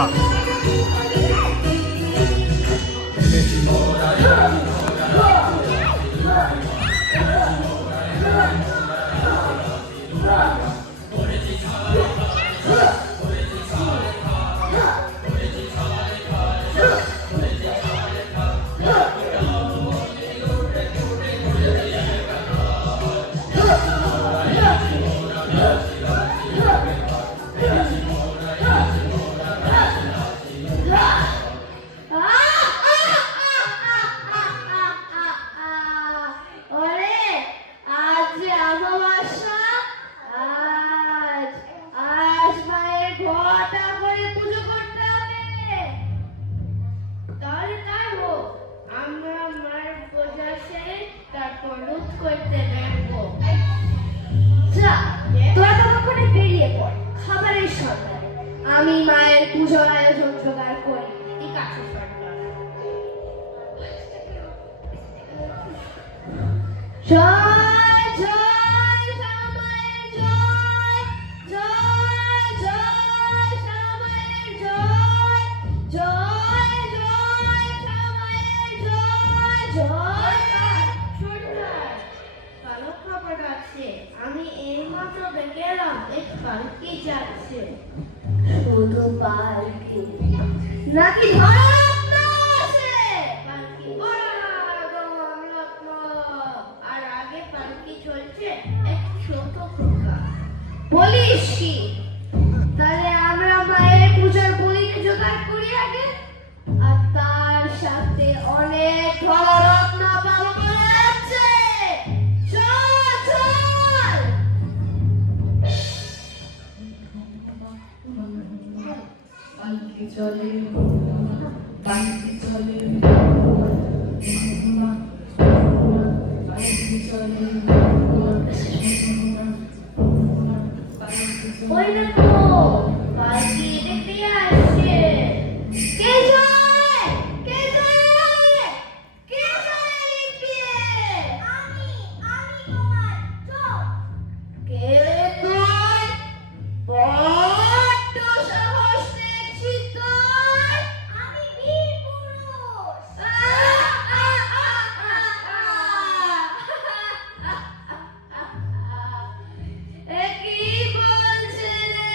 কথা। আমি মায়ের পুজোর আয়োজন জোগাড় করি। ঠিক আছে সরকার। জয় জয় শ্যামায়ের জয়, জয় জয় শ্যামায়ের জয়, জয় জয় শ্যামায়ের জয়, জয়। সরকার, ভালো খবর আছে। আমি এইমাত্র দেখে এলাম এক পালকি যাচ্ছে। শুধু পালকি নাকি ধররত্ন আছে? পালকি ধররত্ন, আর আগে পালকি চলছে এক ছোট খোকা। বলিস কি? তাহলে আমরা মায়ের পূজার বলিকে জোগাড় করি আগে, আর তার সাথে অনেক ধররত্ন পাবো মনে হচ্ছে। চল চল। পালকি চলে, পালকি চলে, পালকি চলে, ওই দেখো পালকি দেখতে আসছে। কে যায়? কে যায়? কে যায় লিখবে? আমি তোমার চোখ। কে তুই? বড্ড সাহস দেখছি তোর। আমি বীর পুরুষ। এ কি বলছে রে?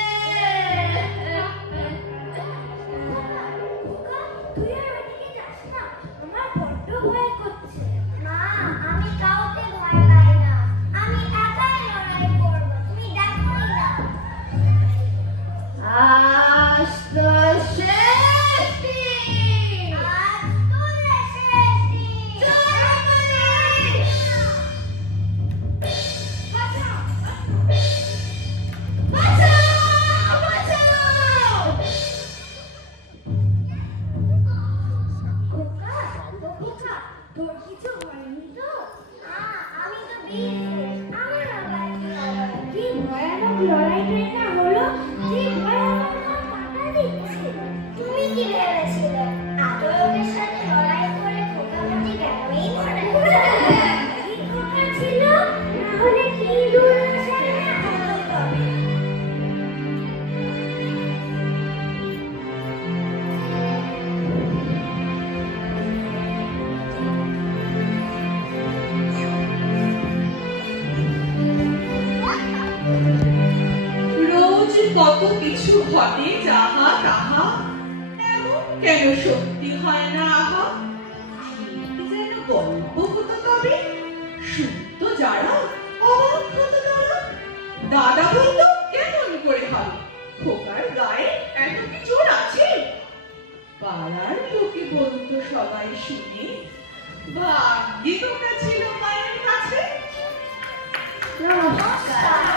তুই আর ওদিকে যাস না, আমার বড্ড ভয় করছে। মা, আমি কাউকে ভয় পাই না, আমি একাই লড়াই করব, তুমি দেখোই না। আজ তো শেষ দিন। আজ তো শেষ দিন। চল আমাদের। বাঁচাও, বাঁচাও, বাঁচাও। খোকা, খোকা, তোর কিছু হয়নি তো? আমি তো বীর, আমার আবার কি হবে? কি ভয়ানক লড়াইটাই না হলো, কি ভয়ানক কাটা দিচ্ছে। তুমি কি ভেবেছিলে আদর লোকের সাথে লড়াই করে খোকা প্রতি কেনই মরে? কি খোকা ছিল, না হলে কি দুর্দশায় হতো তবে। রোজ কত কিছু ঘটে যাহা তাহা, এমন কেন সত্যি হয় না আহা? ঠিক যেন গল্প হতো তবে, সুপ্ত যারা অবাক হতো তারা। দাদা বলতো কেমন করে হবে, খোকার গায়ে এত কি জোর আছে? পাড়ার লোকে বলতো সবাই শুনে, ভাগ্যে খোকা ছিল মায়ের কাছে। নমস্কার।